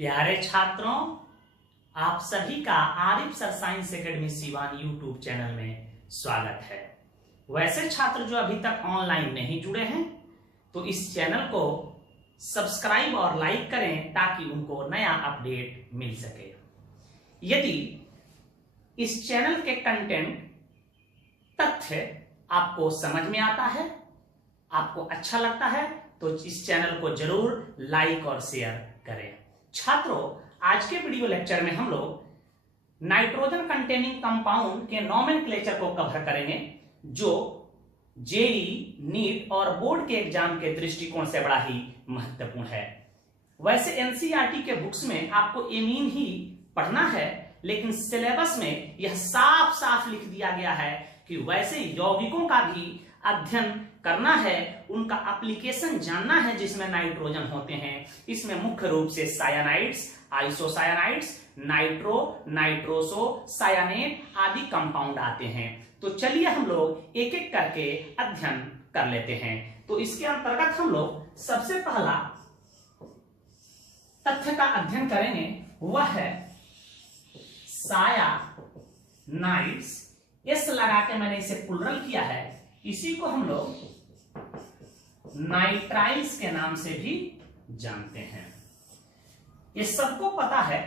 प्यारे छात्रों, आप सभी का Arif sir science academy Siwan YouTube channel में स्वागत है। वैसे छात्र जो अभी तक ऑनलाइन नहीं जुड़े हैं तो इस चैनल को सब्सक्राइब और लाइक करें ताकि उनको नया अपडेट मिल सके। यदि इस चैनल के कंटेंट तथ्य आपको समझ में आता है, आपको अच्छा लगता है तो इस चैनल को जरूर लाइक और शेयर करें। छात्रों, आज के वीडियो लेक्चर में हम लोग नाइट्रोजन कंटेनिंग कंपाउंड के नॉमेनक्लेचर को कवर करेंगे, जो जेईई, नीट और बोर्ड के एग्जाम के दृष्टिकोण से बड़ा ही महत्वपूर्ण है। वैसे एनसीईआरटी के बुक्स में आपको एमीन ही पढ़ना है, लेकिन सिलेबस में यह साफ साफ लिख दिया गया है कि वैसे यौगिकों का भी अध्ययन करना है, उनका एप्लीकेशन जानना है जिसमें नाइट्रोजन होते हैं। इसमें मुख्य रूप से सायानाइड्स, आइसोसायानाइड्स, नाइट्रो, नाइट्रोसो, सायानेट आदि कंपाउंड आते हैं। तो चलिए हम लोग एक एक करके अध्ययन कर लेते हैं। तो इसके अंतर्गत हम लोग सबसे पहला तथ्य का अध्ययन करेंगे, वह है सायानाइड्स। एस लगा के मैंने इसे प्लुरल किया है, इसी को हम लोग नाइट्राइल्स के नाम से भी जानते हैं। ये सबको पता है,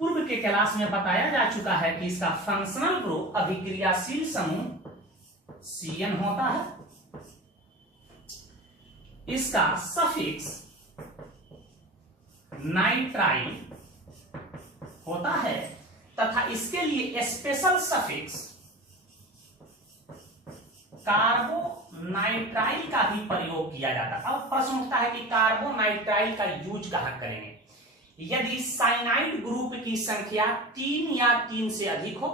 पूर्व के क्लास में बताया जा चुका है कि इसका फंक्शनल ग्रुप अभिक्रियाशील समूह CN होता है, इसका सफिक्स नाइट्राइल होता है तथा इसके लिए स्पेशल सफिक्स कार्बोनाइट्राइल का भी प्रयोग किया जाता है। अब प्रश्न उठता है कि कार्बोनाइट्राइल का यूज कहां करेंगे। यदि साइनाइड ग्रुप की संख्या 3 या 3 से अधिक हो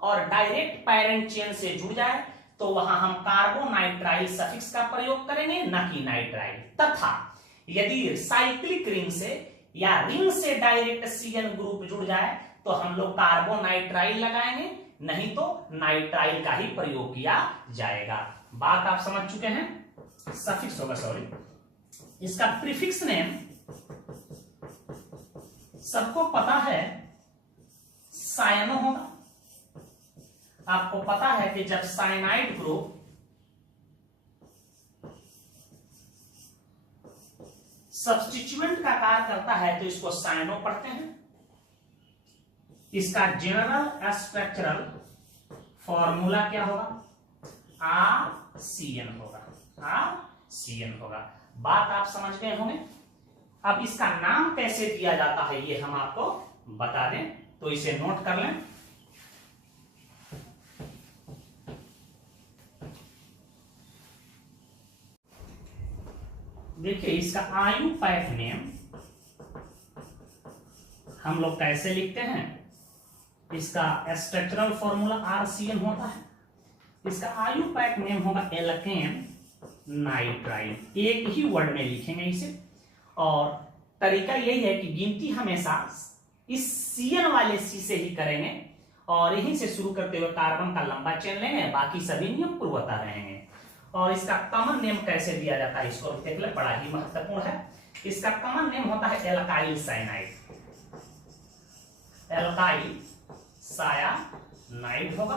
और डायरेक्ट पैरेंट चेन से जुड़ जाए तो वहां हम कार्बोनाइट्राइल सफिक्स का प्रयोग करेंगे, न कि नाइट्राइल। तथा यदि साइक्लिक रिंग से या रिंग से डायरेक्ट CN ग्रुप जुड़ जाए तो हम लोग कार्बोनाइट्राइल लगाएंगे, नहीं तो नाइट्राइल का ही प्रयोग किया जाएगा। बात आप समझ चुके हैं। सफिक्स होगा, सॉरी, इसका प्रीफिक्स नेम सबको पता है, सायनो होगा। आपको पता है कि जब साइनाइड ग्रुप सब्स्टिट्यूएंट का कार्य करता है तो इसको साइनो पढ़ते हैं। इसका जनरल स्ट्रक्चरल फॉर्मूला क्या होगा? RCN होगा, RCN होगा। बात आप समझ गए होंगे। अब इसका नाम कैसे दिया जाता है ये हम आपको बता दें, तो इसे नोट कर लें। देखिए, इसका आयुपैक नेम हम लोग कैसे लिखते हैं। इसका स्ट्रक्चरल फॉर्मूला RCN होता है। इसका आयुपैक नेम होगा एल्केन नाइट्राइल। एक ही वर्ड में लिखेंगे इसे, और तरीका यही है कि गिनती हमेशा इस CN वाले C से ही करेंगे और यहीं से शुरू करते हुए कार्बन का लंबा चेन लेंगे, बाकी सभी नियम पूर्वता रहेंगे। और इसका कॉमन नेम कैसे दिया जाता है इसको देख ले, बड़ा ही महत्वपूर्ण है। इसका कॉमन नेम होता है एल्काइल साइनाइड। एल्काइल सायानाइड होगा।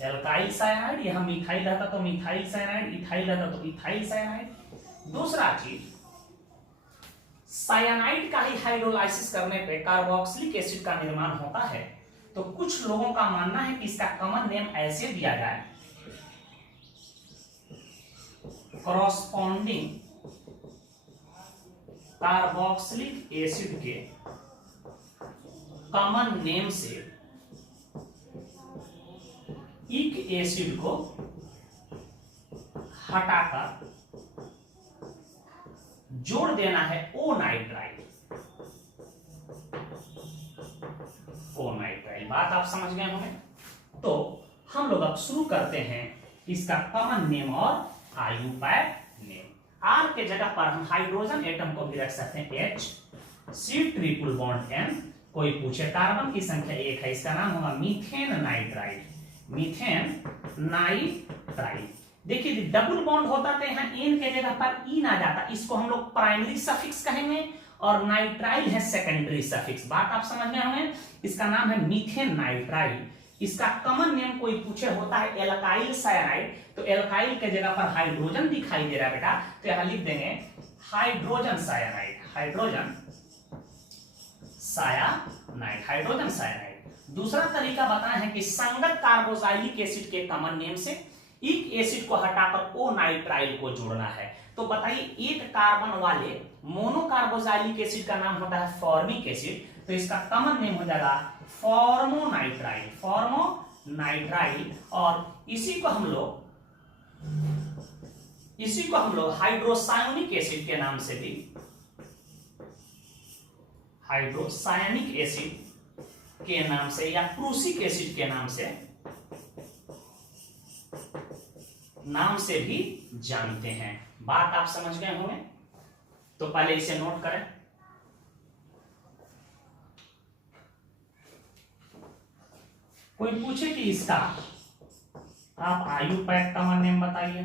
एल्काइल सायानाइड, यहां मिथाइल रहता तो मिथाइल सायानाइड, इथाइल रहता तो इथाइल सायानाइड। दूसरा चीज, सायानाइड का ही हाइड्रोलाइसिस करने पे कार्बोक्सिलिक एसिड का निर्माण होता है। तो कुछ लोगों का मानना है कि इसका कॉमन नेम ऐसे दिया जाए, कॉरस्पॉन्डिंग कार्बोक्सिलिक एसिड के कॉमन नेम से इक एसिड को हटाकर जोड़ देना है O नाइट्राइल। O nitrile. बात आप समझ गए होंगे। तो हम लोग अब शुरू करते हैं इसका कॉमन नेम और आयुपैक नेम। R के जगह पर हम हाइड्रोजन एटम को भी रख सकते हैं H, C triple bond N। कोई पूछे कार्बन की संख्या 1 है, इसका नाम होगा मीथेन नाइट्राइल। Methane nitrile. देखिए डबल बॉन्ड होता तो यहाँ एन के जगह पर इन आ जाता, इसको हम लोग प्राइमरी सफिक्स कहेंगे और नाइट्राइल है सेकेंडरी सफिक्स। बात आप समझ में होंगे। इसका नाम है मीथेन नाइट्राइल। इसका कॉमन नेम कोई पूछे होता है एल्काइल साइनाइड, तो एल्काइल के जगह पर हाइड्रोजन दिखाई दे रहा है बेटा, तो यहां लिख देंगे hydrogen cyanide, hydrogen cyanide, hydrogen cyanide. दूसरा तरीका बताया है कि संगत कार्बोक्सिलिक एसिड के कॉमन नेम से एक एसिड को हटाकर ओ नाइट्राइल को जोड़ना है। तो बताइए एक कार्बन वाले मोनोकार्बोक्सिलिक एसिड का नाम होता है फॉर्मिक एसिड, तो इसका कॉमन नेम हो जाएगा फॉर्मोनाइट्राइल, फॉर्मोनाइट्राइल। और इसी को हम लोग हाइड्रोसायोनिक एसिड के नाम से भी, हाइड्रोसायोनिक एसिड के नाम से या प्रूसिक एसिड के नाम से भी जानते हैं। बात आप समझ गए होंगे, तो पहले इसे नोट करें। कोई पूछे कि इसका आप आयुपैक कॉमन नेम बताइए।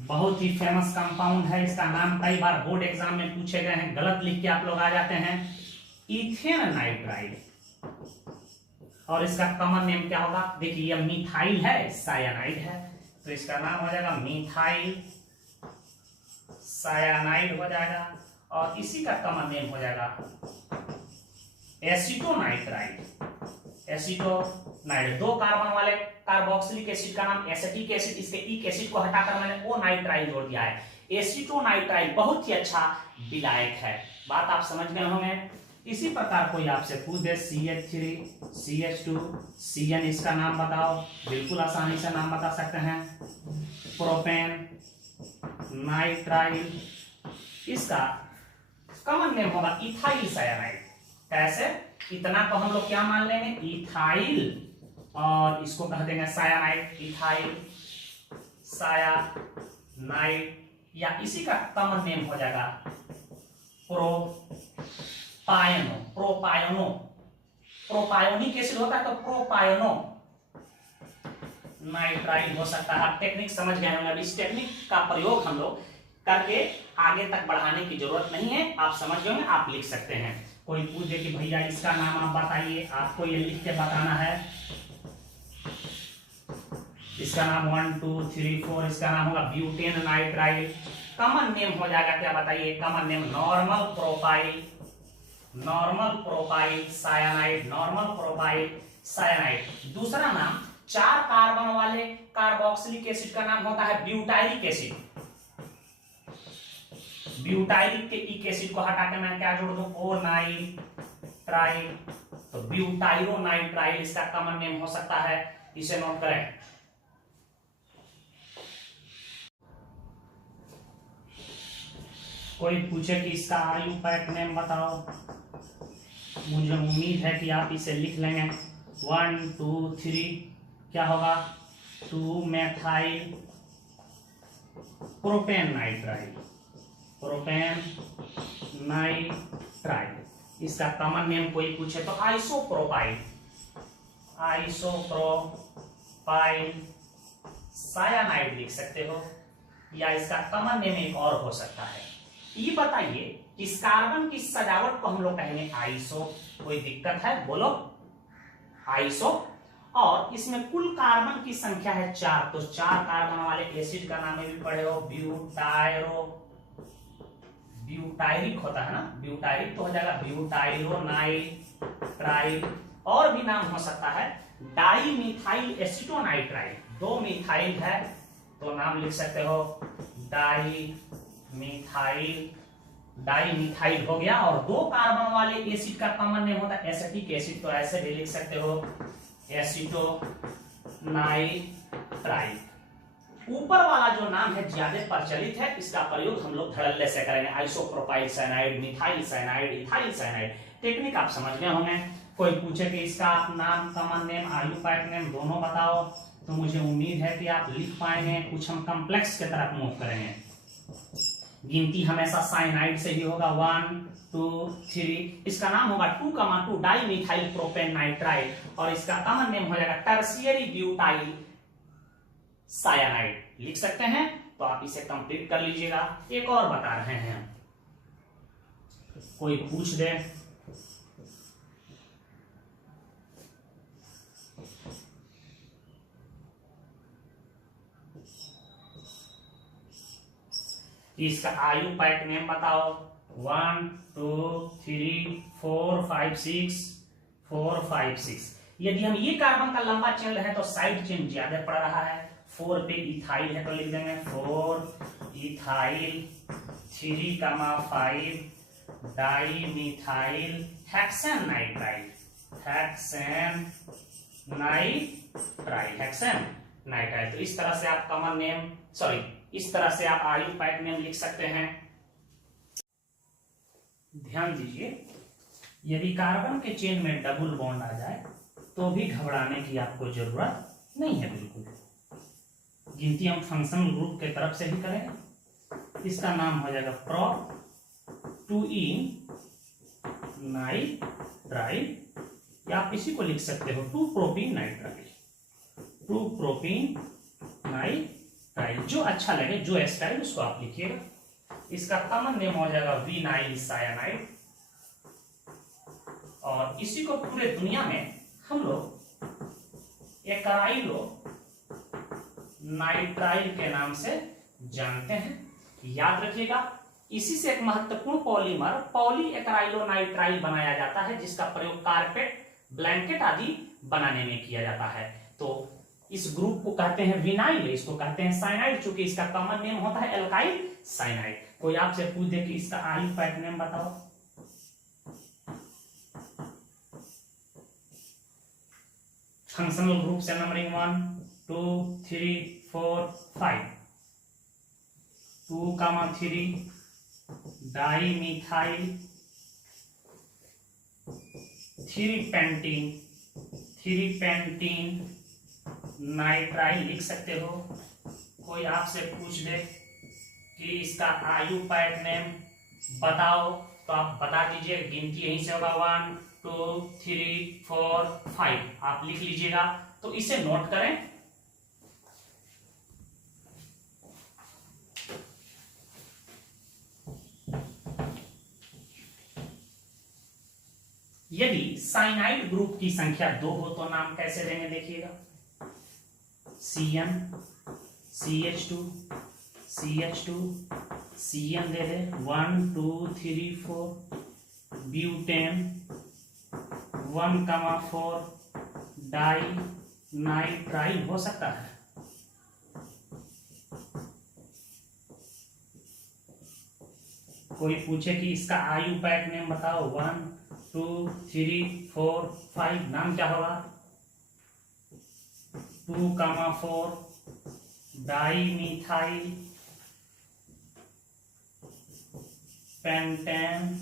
बहुत ही फेमस कंपाउंड है, इसका नाम कई बार बोर्ड एग्जाम में पूछे गए हैं, गलत लिख के आप लोग आ जाते हैं, इथेन नाइट्राइल। और इसका कॉमन नेम क्या होगा? देखिए ये मिथाइल है, सायानाइड है, तो इसका नाम हो जाएगा मिथाइल सायानाइड हो जाएगा। और इसी का कॉमन नेम हो जाएगा एसीटोनाइट्राइल, एसीटोनाइड। दो कार्बन वाले कार्बोक्सिलिक एसिड का नाम एसिटिक एसिड, इसके इक एसिड को हटाकर मैंने ओ नाइट्राइल जोड़ दिया है। एसीटोनाइट्राइल बहुत ही अच्छा विलायक है। बात आप समझ गए होंगे। इसी प्रकार कोई आपसे पूछ दे CH3 CH2 CN, इसका नाम बताओ, बिल्कुल आसानी से नाम बता सकते हैं। प्रोपेन नाइट्राइल, इसका कॉमन नेम होगा इथाइल सायानाइड। कैसे? इतना को हम लोग क्या मान लेंगे? इथाइल, और इसको कह देंगे सायानाइड, इथाइल सायानाइड। या इसी का कॉमन नेम हो जाएगा प्रोपायनो, प्रोपायनो, प्रोपायोनिक एसिड होता है तो प्रोपायनो नाइट्राइल हो सकता है। टेक्निक समझ गए होंगे। अब इस टेक्निक का प्रयोग हम लोग करके आगे तक बढ़ाने की जरूरत नहीं है, आप समझ गए, आप लिख सकते हैं। कोई पूछे कि भैया इसका नाम आप बताइए, आपको ये लिख के बताना है। इसका नाम 1 2 3 4, इसका नाम होगा ब्यूटेन नाइट्राइल। कॉमन नेम हो जाएगा क्या बताइए? Common name normal propyl, normal propyl cyanide, normal propyl cyanide. दूसरा नाम 4 कार्बन वाले कार्बोक्सिलिक एसिड का नाम होता है ब्यूटाइलिक एसिड। ब्यूटाइलिक के इक एसिड को हटा के मैं क्या जोड़ दूं? ओ नाइट्राइल, तो ब्यूटाइरो नाइट्राइल इसका कॉमन नेम हो सकता है। इसे नोट करें। कोई पूछे कि इसका आयुपैक नेम बताओ, मुझे उम्मीद है कि आप इसे लिख लेंगे। 1 2 3 क्या होगा? 2 methyl propane nitrile, propane nitrile. इसका कॉमन नेम कोई पूछे तो आइसोप्रोपाइल, आइसोप्रोपाइल सायानाइड लिख सकते हो, या इसका कॉमन नेम एक और हो सकता है। ये बताइए इस कार्बन की सजावट को हम लोग कहेंगे आइसो। कोई दिक्कत है? बोलो आइसो। और इसमें कुल कार्बन की संख्या है 4, तो 4 कार्बन वाले एसिड का नाम भी पढ़े हो। ब्यूटायरो, ब्यूटायरिक होता है ना, ब्यूटायरिक तो हो जाएगा ब्यूटाइरो नाइट्राइल। और भी नाम हो सकता है डाई मिथाइल एसीटोनाइट्राइल। 2 मिथाइल है तो नाम लिख सकते हो डाई मिथाइल, डाई मिथाइल हो गया। और 2 कार्बन वाले एसिड का कॉमन नेम होता है एसिटिक एसिड, तो ऐसे भी लिख सकते हो एसीटोनाइट्राइल। ऊपर वाला जो नाम है ज्यादा प्रचलित है, इसका प्रयोग हम लोग धड़ल्ले से करेंगे। Isopropyl cyanide, methyl cyanide, ethyl cyanide. Technique आप समझ गए होंगे। कोई पूछे कि इसका नाम, कॉमन नेम, आयुपैक नेम दोनों बताओ, तो मुझे उम्मीद है कि आप लिख पाएंगे। कुछ हम कॉम्प्लेक्स की तरफ मूव करेंगे। गिनती हमेशा साइनाइड से ही होगा। 1 2 3, इसका नाम होगा 2,2 डाई मिथाइल प्रोपेन नाइट्राइल। और इसका कॉमन नेम हो जाएगा टर्शियरी ब्यूटाइल सायानाइड लिख सकते हैं। तो आप इसे कंप्लीट कर लीजिएगा। एक और बता रहे हैं हम, कोई पूछ दे, इसका आयुपैक नेम बताओ। 1 2 3 4 5 6 4 5 6। यदि हम ये कार्बन का लंबा चेन है तो साइड चेन ज्यादा पड़ रहा है। 4 पे इथाइल है तो लिख देंगे 4 ethyl, 3, 5 di methyl hexane nitrile, hexane nitrile, hexane nitrile. तो इस तरह से आप कॉमन नेम, सॉरी, इस तरह से आप आयुपैक नेम लिख सकते हैं। ध्यान दीजिए, यदि कार्बन के चेन में डबल बॉन्ड आ जाए तो भी घबराने की आपको जरूरत नहीं है। बिल्कुल गिनती हम फंक्शनल ग्रुप के तरफ से ही करेंगे। इसका नाम हो जाएगा प्रोप 2 नाइट्राइल, या आप इसी को लिख सकते हो 2 प्रोपीन नाइट्राइल, 2 प्रोपीन नाइट्राइल, जो अच्छा लगे, जो स्टाइल उसको आप लिखिएगा। इसका कॉमन नेम हो जाएगा विनाइल सायानाइड। और इसी को पूरे दुनिया में हम लोग एकराइलो नाइट्राइल के नाम से जानते हैं। याद रखिएगा, इसी से एक महत्वपूर्ण पॉलीमर पॉली एकराइलो नाइट्राइल बनाया जाता है, जिसका प्रयोग कारपेट, ब्लैंकेट आदि बनाने में किया जाता है। तो इस ग्रुप को कहते हैं विनाइल, इसको कहते हैं साइनाइड, चूंकि इसका कॉमन नेम होता है एल्काइल साइनाइड। कोई आपसे पूछ दे कि इसका आयुपैक नेम बताओ, फंक्शनल ग्रुप से numbering 1 2 3 4 5, 2, 3 di methyl, 3 pentene nitrile लिख सकते हो। कोई आपसे पूछ दे कि इसका आयुपैक नेम बताओ तो आप बता दीजिए। गिनती यहीं से होगा 1 2 3 4 5, आप लिख लीजिएगा। तो इसे नोट करें। यदि साइनाइड ग्रुप की संख्या 2 हो तो नाम कैसे देंगे, देखिएगा। CN CH2 CH2 CN दे दे 1 2 3 4, ब्यूटेन 1, 4 डाई नाइट्राइल हो सकता है। कोई पूछे कि इसका आयुपैक नेम बताओ 1 2 3 4 5, नाम क्या होगा? 2, 4 di methyl pentane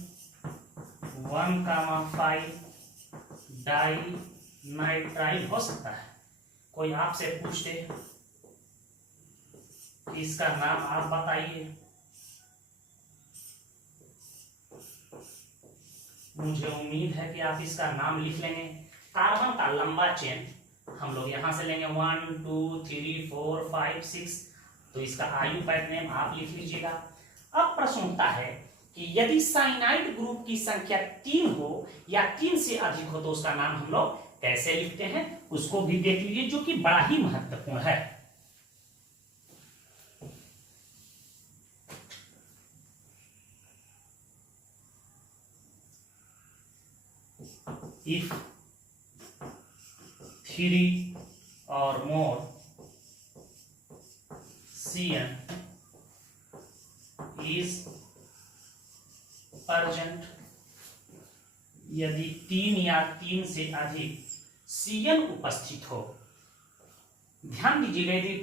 1, 5 di nitrile हो सकता है। कोई आपसे पूछे कि इसका नाम आप बताइए, मुझे उम्मीद है कि आप इसका नाम लिख लेंगे। कार्बन का लंबा चेन हम लोग यहां से लेंगे 1 2 3 4 5 6, तो इसका आयुपैक नेम आप लिख लीजिएगा। अब प्रश्न उठता है कि यदि साइनाइड ग्रुप की संख्या 3 हो या 3 से अधिक हो तो उसका नाम हम लोग कैसे लिखते हैं, उसको भी देख लीजिए, जो कि बड़ा ही महत्वपूर्ण है। If 3 or more CN is present, यदि 3 या 3 से अधिक CN उपस्थित हो। ध्यान दीजिएगा, यदि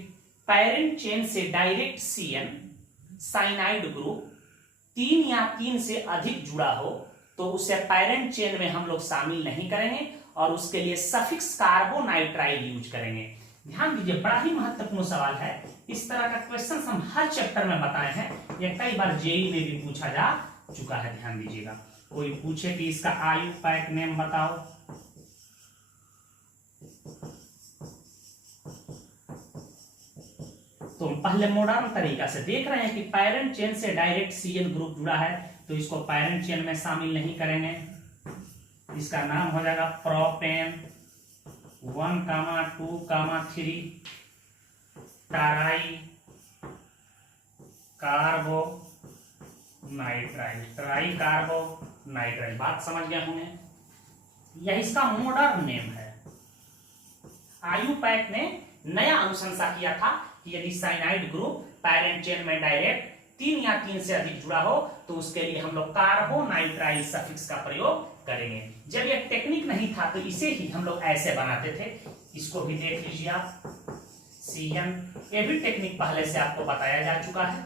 पेरेंट चेन से डायरेक्ट CN साइनाइड ग्रुप 3 या 3 से अधिक जुड़ा हो तो उसे पेरेंट चेन में हम लोग शामिल नहीं करेंगे और उसके लिए सफिक्स कार्बोनाइट्राइल यूज करेंगे। ध्यान दीजिए, बड़ा ही महत्वपूर्ण सवाल है। इस तरह का क्वेश्चन हम हर चैप्टर में बताए हैं, यह कई बार जेई में भी पूछा जा चुका है। ध्यान दीजिएगा, कोई पूछे कि इसका आयुपैक नेम बताओ, तो पहले मॉडर्न तरीका से देख रहे हैं कि पैरेंट चेन से डायरेक्ट CN ग्रुप जुड़ा है, तो इसको पैरेंट चेन में शामिल नहीं करेंगे। इसका नाम हो जाएगा प्रोपेन 1, 2, 3 टाराई कार्बो नाइट्राइल, ट्राई कार्बो नाइट्राइल। बात समझ गए होंगे। यह इसका मॉडर्न नेम है। आयुपैक ने नया अनुशंसा किया था कि यदि साइनाइड ग्रुप पैरेंट चेन में डायरेक्ट 3 या 3 से अधिक जुड़ा हो तो उसके लिए हम लोग कार्बोनाइट्राइल सफिक्स का प्रयोग करेंगे। जब यह टेक्निक नहीं था तो इसे ही हम लोग ऐसे बनाते थे। इसको भी देख लीजिए आप, CN। ये भी टेक्निक पहले से आपको बताया जा चुका है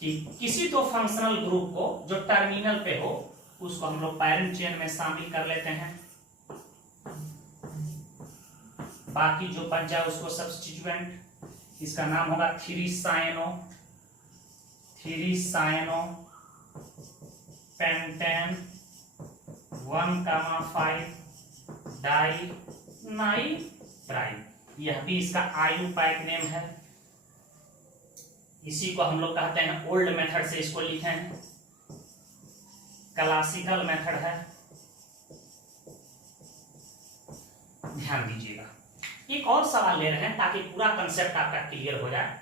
कि किसी तो फंक्शनल ग्रुप को जो टर्मिनल पे हो उसको हम लोग पैरेंट चेन में शामिल कर लेते हैं, बाकी जो बच जाए उसको सब्स्टिट्यूएंट। इसका नाम होगा 3 साइनो पेंटेन 1,5 डाई नाइट्राइल। यह भी इसका आयुपैक नेम है। इसी को हम लोग कहते हैं, ओल्ड मेथड से इसको लिखे हैं, क्लासिकल मेथड है। ध्यान दीजिएगा। एक और सवाल ले रहे हैं ताकि पूरा कंसेप्ट आपका क्लियर हो जाए।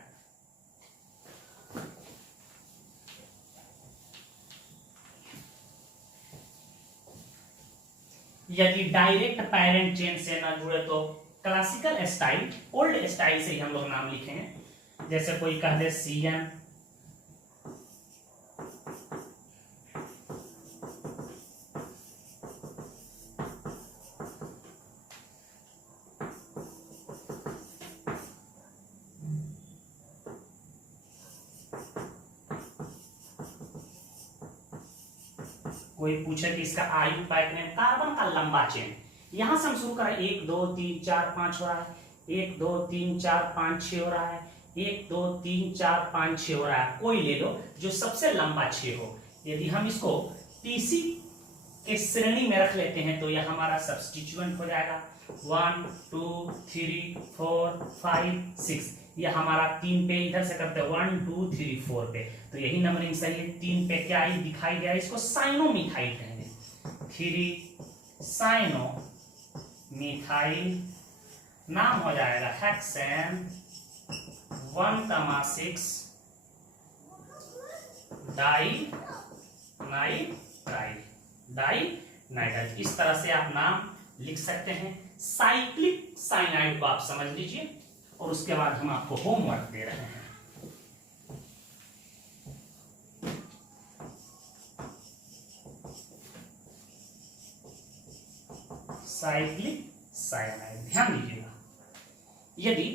यदि डायरेक्ट पैरेंट चेन से ना जुड़े तो क्लासिकल स्टाइल, ओल्ड स्टाइल से ही हम लोग नाम लिखेंगे। जैसे कोई कह दे CN, कोई पूछे कि इसका आयुपैक नेम, कार्बन का लंबा चेन। यहां से हम शुरू करें, 1 2 3 4 5 हो रहा है, 1 2 3 4 5 6 हो रहा है, 1 2 3 4 5 6 हो रहा है। कोई ले लो जो सबसे लंबा 6 हो। यदि हम इसको TC के श्रेणी में रख लेते हैं तो यह हमारा सब्स्टिट्यूएंट हो जाएगा। 1 2 3 4 5 6। यह हमारा 3 पे, इधर से करते हैं 1 2 3 4 पे, तो यही नंबरिंग सही है। 3 पे क्या दिखाई दिया, इसको साइनोमिथाइल कहेंगे। 3 साइनो मिथाइल, नाम हो जाएगा हेक्सेन 1,6 डाई नाइट्राइल। इस तरह से आप नाम लिख सकते हैं। साइक्लिक साइनाइड को आप समझ लीजिए और उसके बाद हम आपको होमवर्क दे रहे हैं। साइक्लिक साइनाइड, ध्यान दीजिएगा। यदि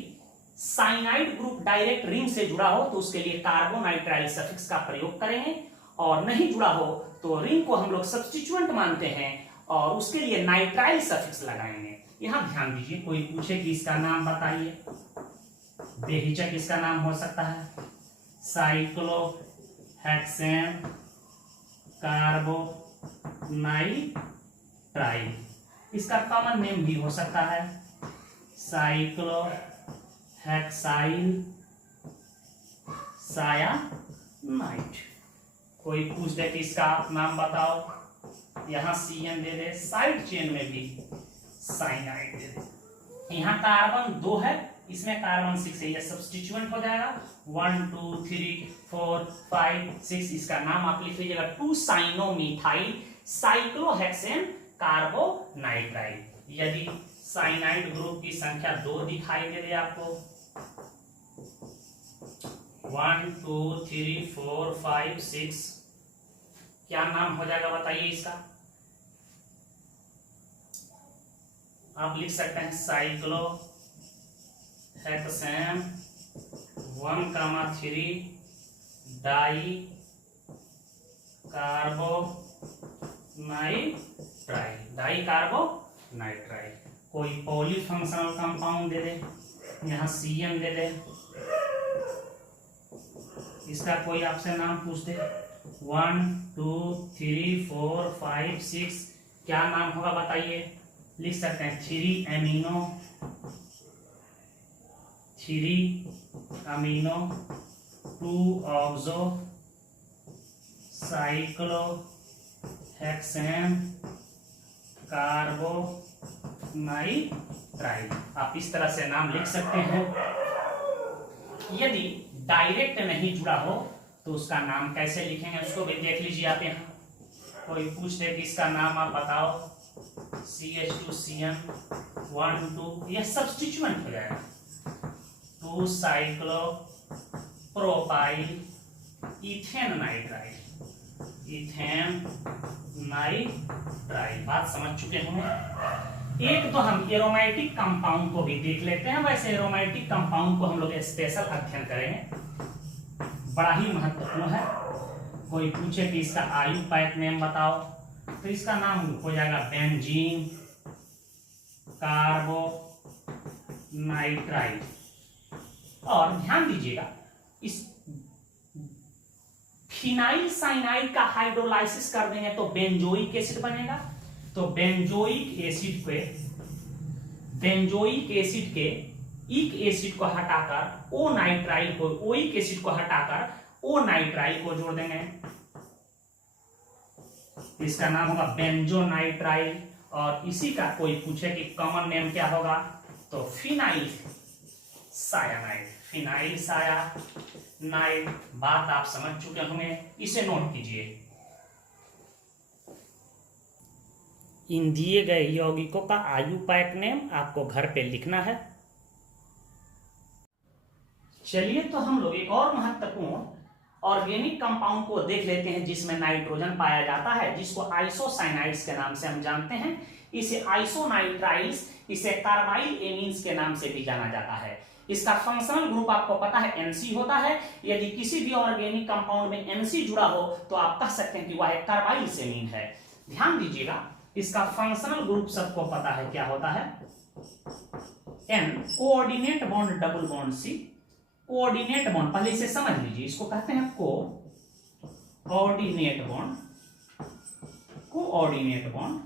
साइनाइड ग्रुप डायरेक्ट रिंग से जुड़ा हो तो उसके लिए कार्बोनाइट्राइल सफिक्स का प्रयोग करेंगे, और नहीं जुड़ा हो तो रिंग को हम लोग सब्स्टिट्यूएंट मानते हैं और उसके लिए नाइट्राइल सफिक्स लगाएंगे। यहां ध्यान दीजिए, कोई पूछे कि इसका नाम बताइए, बेहिचक इसका नाम हो सकता है साइक्लोहेक्सेन कार्बोनाइट्राइल। इसका कॉमन नेम भी हो सकता है साइक्लोहेक्साइल सायानाइड। कोई पूछ दे कि इसका आप नाम बताओ, यहां CN दे दे, साइड चेन में भी साइनाइड दे दे। यहां कार्बन 2 है, इसमें कार्बन 6 है, यह सब्स्टिट्यूएंट हो जाएगा। 1 2 3 4 5 6। इसका नाम आप लिख लीजिएगा 2 साइनोमिथाइल साइक्लोहेक्सेन कार्बोनाइट्राइल। यदि साइनाइड ग्रुप की संख्या 2 दिखाई दे रही है आपको, 1 2 3 4 5 6, क्या नाम हो जाएगा बताइए इसका? आप लिख सकते हैं साइक्लोहेक्सेन 1,3 डाई कार्बोनाइट्राइल। कोई पॉलीफंक्शनल कंपाउंड दे दे, यहां CN दे दे। इसका कोई आपसे नाम पूछ दे, 1 2 3 4 5 6, क्या नाम होगा बताइए? लिख सकते हैं 3 amino 3 amino 2 oxo cyclohexane carbonitrile. आप इस तरह से नाम लिख सकते हैं। यदि डायरेक्ट नहीं जुड़ा हो तो उसका नाम कैसे लिखेंगे उसको भी देख लीजिए आप। यहाँ कोई पूछ दे कि इसका नाम आप बताओ, CH2CN12, यह सब्स्टिट्यूएंट हो जाएगा। 2 cyclopropyl ethane nitrile, ethane nitrile. बात समझ चुके होंगे। एक तो हम एरोमेटिक कंपाउंड को भी देख लेते हैं। वैसे एरोमेटिक कंपाउंड को हम लोग स्पेशल अध्ययन करेंगे, बड़ा ही महत्वपूर्ण है। कोई पूछे कि इसका आयुपाक नेम बताओ तो इसका नाम हो जाएगा बेंजीन कार्बोनाइट्राइल। और ध्यान दीजिएगा, इस फिनाइल साइनाइड का हाइड्रोलाइसिस कर देंगे तो बेंजोइक एसिड बनेगा। तो बेंजोइक एसिड के इक एसिड को हटाकर ओ नाइट्राइल को, ओइक एसिड को हटाकर ओ नाइट्राइल को जोड़ देंगे, इसका नाम होगा बेंजोनाइट्राइल। और इसी का कोई पूछे कि कॉमन नेम क्या होगा तो फिनाइल सायानाइड, फिनाइल सायानाइड। बात आप समझ चुके होंगे, इसे नोट कीजिए। इन दिए गए यौगिकों का आयुपाक नेम आपको घर पे लिखना है। चलिए तो हम लोग एक और महत्वपूर्ण ऑर्गेनिक कंपाउंड को देख लेते हैं जिसमें नाइट्रोजन पाया जाता है, जिसको आइसोसाइनाइड्स के नाम से हम जानते हैं। इसे आइसोनाइट्राइल्स, इसे कार्बाइल एमीन्स के नाम से भी जाना जाता है। इसका फंक्शनल ग्रुप आपको पता है एनसी होता है। यदि किसी भी ऑर्गेनिक कंपाउंड में एनसी जुड़ा हो तो आप कह सकते हैं कि वह एक कार्बाइल एमीन है। ध्यान दीजिएगा, इसका फंक्शनल ग्रुप सबको पता है क्या होता है, N coordinate bond double bond C. Coordinate bond पहले इसे समझ लीजिए, इसको कहते हैं कोऑर्डिनेट बॉन्ड। कोऑर्डिनेट बॉन्ड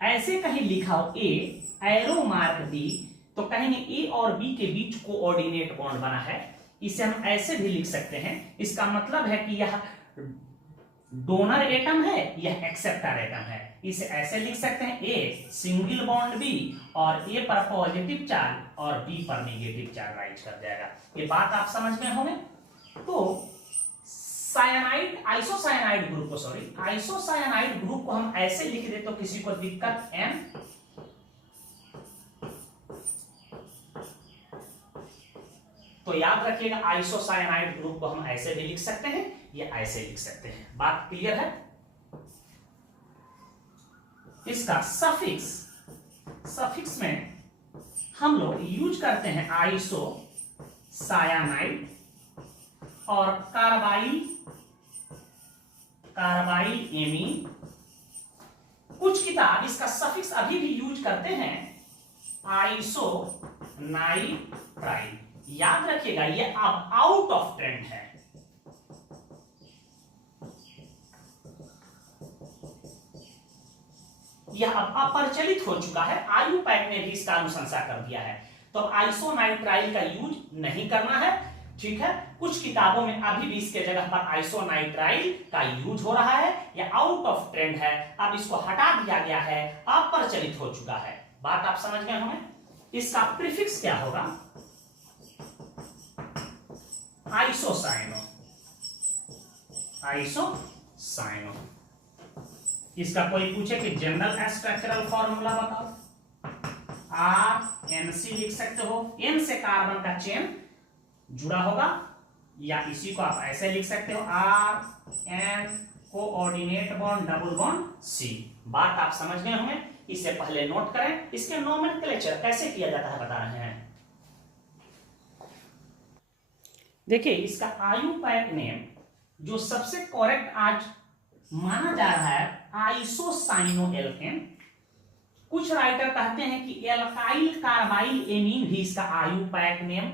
ऐसे कहीं लिखा हो ए एरो मार्क दी तो कहेंगे ए और बी के बीच कोऑर्डिनेट बॉन्ड बना है। इसे हम ऐसे भी लिख सकते हैं, इसका मतलब है कि यह डोनर एटम है, यह एक्सेप्टर एटम है। इसे ऐसे लिख सकते हैं, ए सिंगल बॉन्ड बी और ए पर पॉजिटिव चार्ज और बी पर नेगेटिव चार्ज राइज कर जाएगा। ये बात आप समझ में होंगे। तो साइनाइड आइसोसाइनाइड ग्रुप को, सॉरी आइसोसाइनाइड ग्रुप को हम ऐसे लिख दे तो किसी को दिक्कत एन, तो याद रखिएगा आइसोसाइनाइड ग्रुप को हम ऐसे भी लिख सकते हैं या ऐसे लिख सकते हैं। बात क्लियर है। इसका सफिक्स में हम लोग यूज करते हैं आइसो सायानाइड और कार्बाइल एमीन। कुछ किताब इसका सफिक्स अभी भी यूज करते हैं आइसो नाइट्राइल। याद रखिएगा ये अब आउट ऑफ ट्रेंड है। यह अब अप्रचलित हो चुका है। आयुपाक ने भी इसका अनुशंसा कर दिया है। तो आइसोनाइट्राइल का यूज नहीं करना है, ठीक है। कुछ किताबों में अभी भी इसके जगह पर आइसोनाइट्राइल का यूज हो रहा है। यह आउट ऑफ ट्रेंड है, अब इसको हटा दिया गया है, अप्रचलित हो चुका है। बात आप समझ गए होंगे। इसका प्रीफिक्स क्या होगा, आइसोसाइनो। इसका कोई पूछे कि जनरल स्ट्रक्चरल फॉर्मूला बताओ, RNC लिख सकते हो। N से कार्बन का चेन जुड़ा होगा, या इसी को आप ऐसे लिख सकते हो RN coordinate bond double bond C। बात आप समझ गए होंगे। इसे पहले नोट करें। इसके नोमेनक्लेचर कैसे किया जाता है बता रहे हैं। देखिए इसका आयुपाक नेम जो सबसे करेक्ट आज माना जा रहा है आइसोसाइनोएल्केन। कुछ राइटर कहते हैं कि एल्काइल कार्बाइल एमीन भी इसका आयुपाक नेम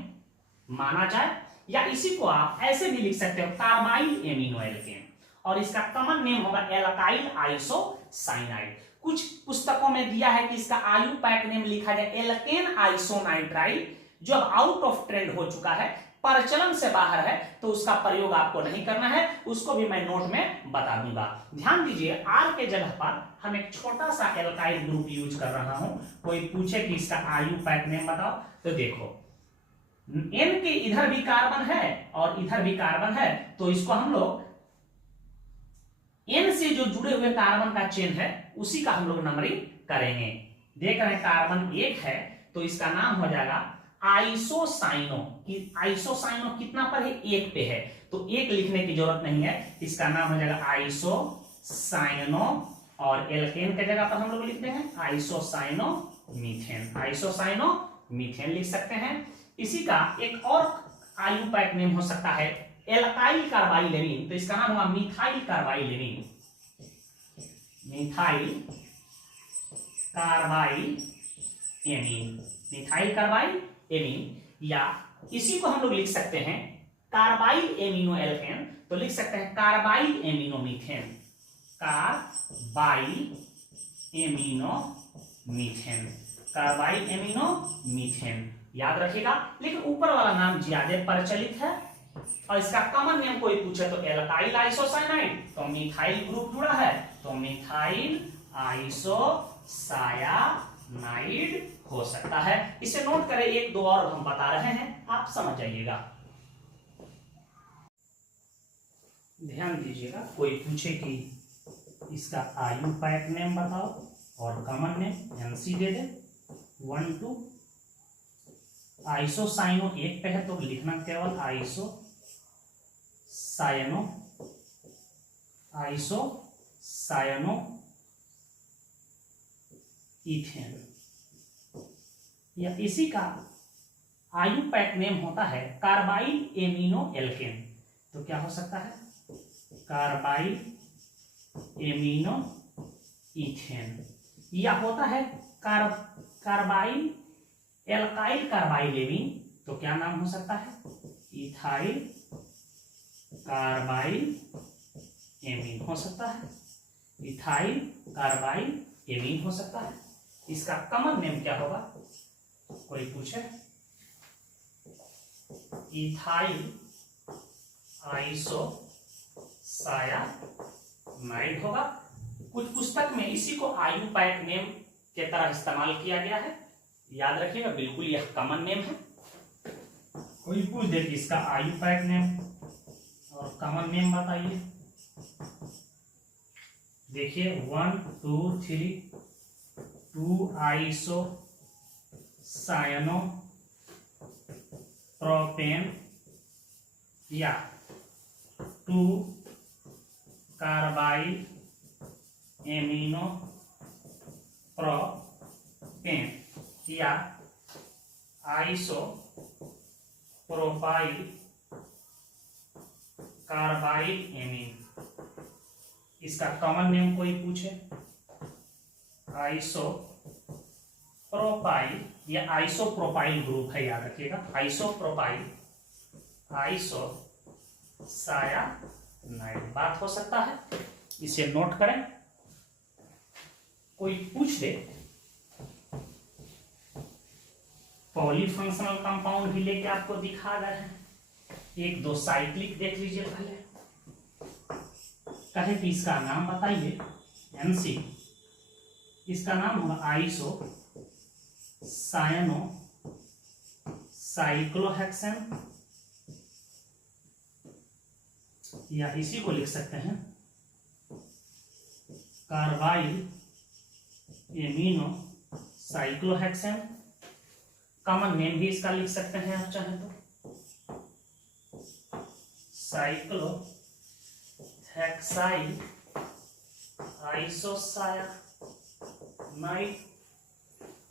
माना जाए, या इसी को आप ऐसे भी लिख सकते हो कार्बाइल एमिनोएल्केन। और इसका कॉमन नेम होगा एल्काइल आइसोसाइनाइड। कुछ पुस्तकों में दिया है कि इसका आयुपाक नेम लिखा जाए एल्केन आइसोनाइट्राइल, जो अब आउट ऑफ ट्रेंड हो चुका है, प्रचलन से बाहर है, तो उसका प्रयोग आपको नहीं करना है, उसको भी मैं नोट में बता दूंगा। ध्यान दीजिए, आर के जगह पर हम एक छोटा सा एल्काइल ग्रुप यूज कर रहा हूं। कोई पूछे कि इसका IUPAC नेम बताओ, तो देखो N के इधर भी कार्बन है और इधर भी कार्बन है, तो इसको हम लोग N से जो जुड़े हुए कार्बन का चेन है उसी का हम लोग नंबरिंग करेंगे। देख रहे हैं कार्बन 1 है, तो इसका नाम हो जाएगा आइसोसाइनो। आइसोसाइनो कितना पर है? 1 पे है, तो 1 लिखने की जरूरत नहीं है, इसका नाम हो जाएगा आइसोसाइनो। और एल्केन के जगह पर हम लोग लिख देंगे आइसोसाइनो मीथेन। आइसोसाइनो मीथेन लिख सकते हैं। इसी का एक और IUPAC नेम हो सकता है एल्काइल कार्बाइलेमीन, तो इसका नाम होगा मिथाइल कार्बाइलेमीन। मिथाइल कार्बाइलेमीन, मिथाइल कार्बाइलेमीन, या इसी को हम लोग लिख सकते हैं कार्बाइल एमिनो एल्केन, तो लिख सकते हैं carbyl amino methane. Carbyl amino methane, carbyl amino methane याद रखिएगा। लेकिन ऊपर वाला नाम ज्यादा प्रचलित है, और इसका कॉमन नेम कोई पूछे तो एल्काइल आइसोसाइनाइड, तो मिथाइल ग्रुप जुड़ा है, तो मिथाइल आइसोसायानाइड हो सकता है। इसे नोट करें, 1 2 और हम बता रहे हैं, आप समझ जाइएगा। ध्यान दीजिएगा, कोई पूछे कि इसका IUPAC नेम बताओ और कॉमन नेम NC दे दे। 1 2 आइसोसाइनो 1 पे है, तो लिखना केवल आइसोसायनो, आइसोसायनो इथेन, या इसी का IUPAC नेम होता है कार्बाइल एमिनो एल्केन, तो क्या हो सकता है? कार्बाइल एमिनो इथेन, या होता है कार्बाइल एल्काइल कार्बाइलेमीन, तो क्या नाम हो सकता है? इथाइल कार्बाइल एमीन हो सकता है, इथाइल कार्बाइल एमीन हो सकता है। इसका कॉमन नेम क्या होगा? कोई पूछे, इथाइल आइसोसायानाइड होगा। कुछ पुस्तक में इसी को IUPAC नेम के तरह इस्तेमाल किया गया है, याद रखिएगा, बिल्कुल यह कॉमन नेम है। कोई पूछ दे कि इसका IUPAC नेम और कॉमन नेम बताइए, देखिए 1 2 3 2 आइसोसायनो प्रोपेन, या 2 कार्बाइल एमिनो प्रोपेन, या आइसो प्रोपाइल कार्बाइल एमीन। इसका कॉमन नेम कोई पूछे, आइसो प्रोपाइल या आइसोप्रोपाइल ग्रुप है, याद रखिएगा, आइसोप्रोपाइल आइसोसायानाइड बात हो सकता है, इसे नोट करें। कोई पूछ दे पॉलीफंक्शनल कंपाउंड भी लेके आपको दिखा रहे हैं, 1 2 साइक्लिक देख लीजिए पहले। कहे कि इसका नाम बताइए NC, इसका नाम होगा आइसो सायनो साइक्लोहेक्सेन, या इसी को लिख सकते हैं carbyl amino cyclohexane. Common name भी इसका लिख सकते हैं आप चाहें तो, साइक्लोहेक्साइल आइसोसायानाइड।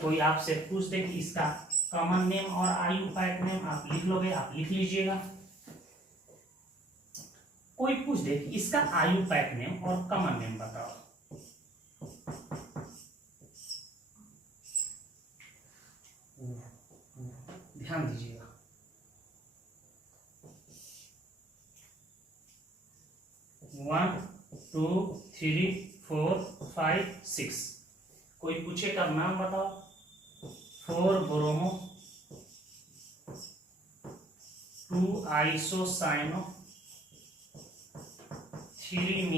कोई आपसे पूछ दे कि इसका कॉमन नेम और IUPAC नेम, आप लिख लोगे, आप लिख लीजिएगा। कोई पूछ दे कि इसका IUPAC नेम और कॉमन नेम बताओ, ध्यान दीजिएगा। 1 2 3 4 5 6। कोई पूछे का नाम बताओ, 4 ब्रोमो 2 आइसोसाइनो 3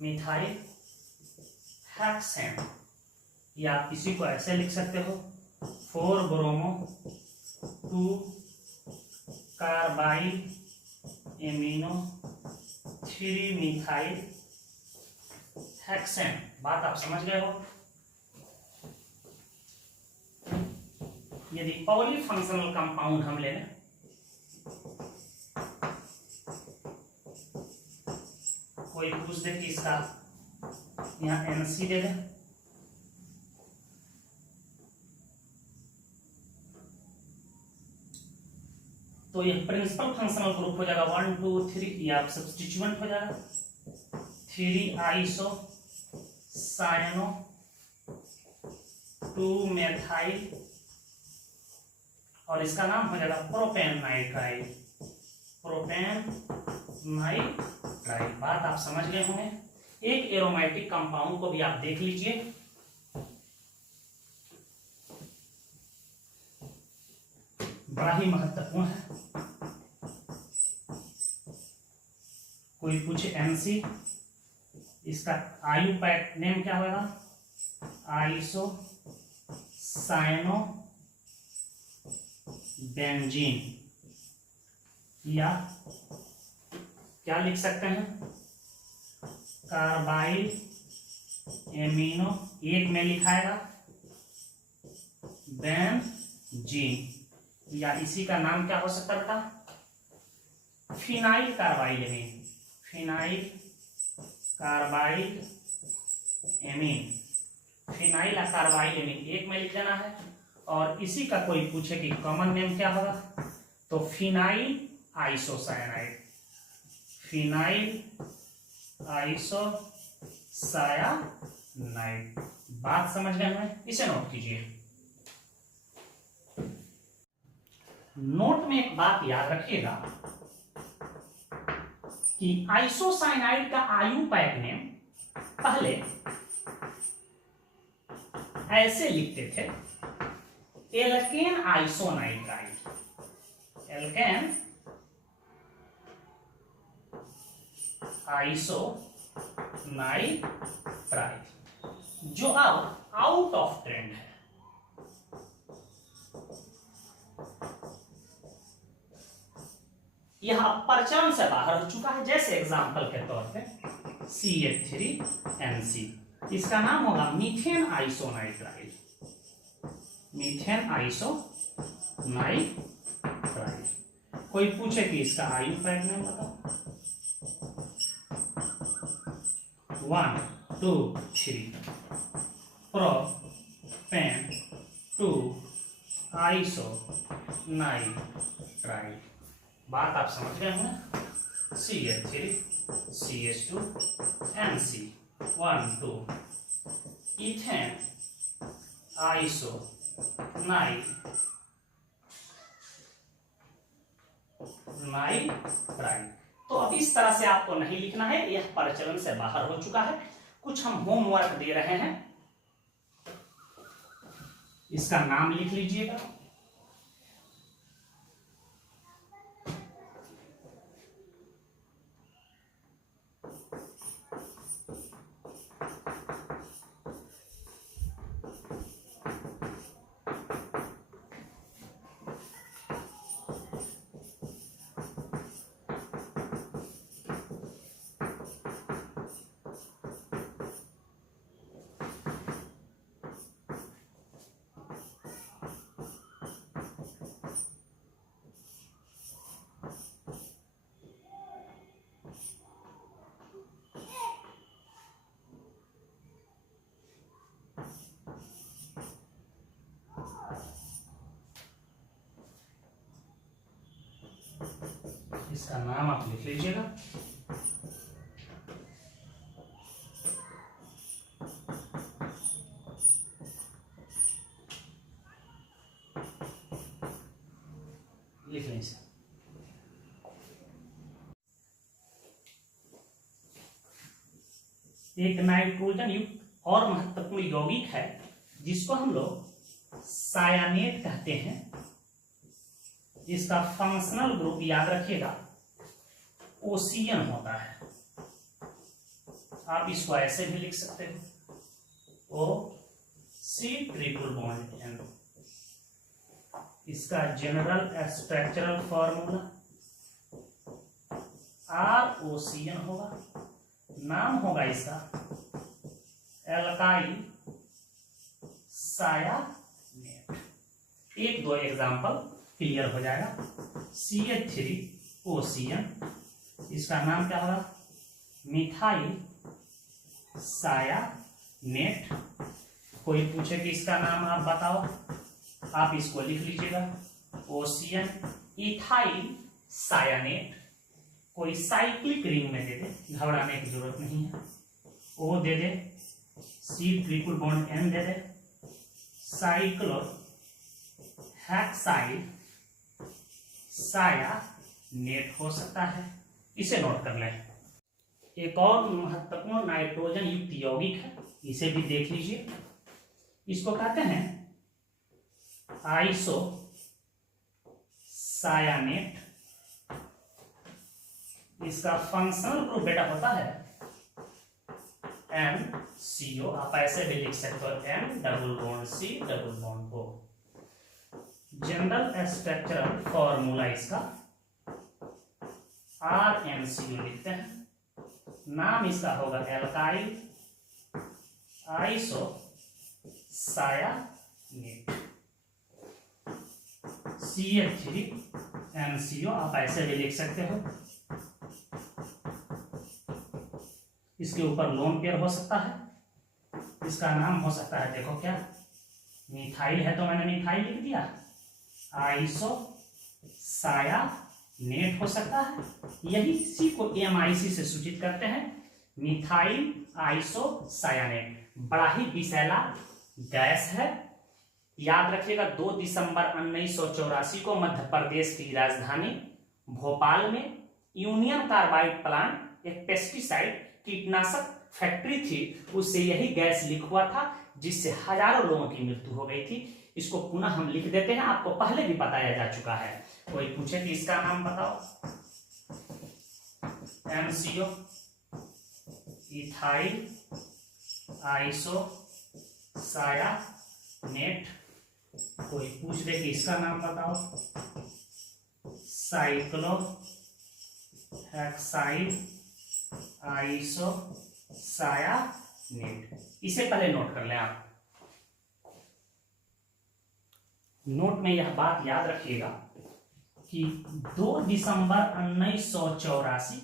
मिथाइल हेक्सेन, या आप इसी को ऐसे लिख सकते हो 4 bromo 2 carbyl amino 3 methyl hexane. बात आप समझ गए हो। यदि पॉलीफंक्शनल कंपाउंड हम ले लें, कोई पूछ दे कि इसका यहां NC दे दें, तो यह प्रिंसिपल फंक्शनल ग्रुप हो जाएगा 1 2 3, या सब्स्टिट्यूएंट हो जाएगा 3 आइसो साइनो 2 मेथाइल, और इसका नाम हो जाएगा प्रोपेन नाइट्राइल। बात आप समझ गए होंगे। एक एरोमेटिक कंपाउंड को भी आप देख लीजिए, बड़ा ही महत्वपूर्ण है। कोई पूछे NC, इसका आयु पैक नेम क्या होगा? आइसो साइनो बेंजीन, या क्या लिख सकते हैं कार्बाइल एमिनो, एक में लिखाएगा बेंजीन, या इसी का नाम क्या हो सकता है बेटा? Phenyl carbyl amine, phenyl carbyl amine, phenyl carbyl amine एक में लिख लेना है। और इसी का कोई पूछे कि कॉमन नेम क्या होगा, तो फिनाइल आइसोसाइनाइड, फिनाइल आइसोसायानाइड। बात समझ गए हमें, इसे नोट कीजिए। नोट में एक बात याद रखिएगा कि आइसोसाइनाइड का आयु पैक नेम पहले ऐसे लिखते थे एल्केन आइसोनाइट्राइल, एल्केन आइसोनाइट्राइल, जो अब आउट ऑफ ट्रेंड है। यह प्रचलन से बाहर हो चुका है। जैसे एग्जांपल के तौर पे CH3NC, इसका नाम होगा मीथेन आइसोनाइट्राइल, मीथेन आइसोनाइट्राइल। कोई पूछे कि इसका आयु पैक नेम बताओ, 1 2 3 प्रोपेन 2 आइसोनाइट्राइल। बात आप समझ गए होंगे। CH3 CH2 NC 1 2 ethane आइसोनाइट्राइल। तो अब इस तरह से आपको नहीं लिखना है, यह प्रचलन से बाहर हो चुका है। कुछ हम होमवर्क दे रहे हैं, इसका नाम लिख लीजिएगा। इसका नाम आप लिख लीजिएगा। लिख लें इसे। एक नाइट्रोजन युक्त और महत्वपूर्ण यौगिक है जिसको हम लोग सायानेट कहते हैं। इसका फंक्शनल ग्रुप याद रखिएगा ओसियन होता है। आप इसको ऐसे भी लिख सकते हो O≡N। इसका जनरल स्ट्रक्चरल फॉर्मूला ROCN होगा। नाम होगा इसका एल्काइल सायानेट। एक दो एग्जांपल क्लियर हो जाएगा। CH3OCN, इसका नाम क्या होगा मिथाइल सायानेट। कोई पूछे कि इसका नाम आप बताओ, आप इसको लिख लीजिएगा OCN इथाइल सायानेट। कोई साइक्लिक रिंग में दे दे, घबराने की जरूरत नहीं है। O दे दे, C≡N दे दे, साइक्लो हेक्साइल सायानेट हो सकता है। इसे नोट कर लें। एक और महत्वपूर्ण नाइट्रोजन युक्त यौगिक है, इसे भी देख लीजिए। इसको कहते हैं आइसो सायानेट। इसका फंक्शनल ग्रुप बेटा होता है NCO। आप ऐसे भी लिख सकते हो N≡C≡O। जनरल स्ट्रक्चरल फॉर्मूला इसका RNCO लिखते हैं। नाम इसका होगा एल्काइल आइसो सायानेट। CH3NCO आप ऐसे भी लिख सकते हो। इसके ऊपर लोन पेयर हो सकता है। इसका नाम हो सकता है, देखो क्या मिथाइल है तो मैंने मिथाइल लिख दिया, आइसो सायानेट हो सकता है। यही इसी को MIC से सूचित करते हैं, मिथाइल आइसो सायानेट। बड़ा ही विषैला गैस है। याद रखिएगा 2 दिसंबर 1984 को मध्य प्रदेश की राजधानी भोपाल में यूनियन कार्बाइड प्लांट, एक पेस्टिसाइड कीटनाशक फैक्ट्री थी, उससे यही गैस लीक हुआ था, जिससे हजारों लोगों की मृत्यु हो गई थी। इसको पुनः हम लिख देते हैं, आपको पहले भी बताया जा चुका है। कोई पूछे कि इसका नाम बताओ, NCO इथाइल आइसो सायानेट। कोई पूछ दे कि इसका नाम बताओ, साइक्लो हेक्साइल आइसो सायानेट। इसे पहले नोट कर लें आप। नोट में यह बात याद रखिएगा कि 2 दिसंबर 1984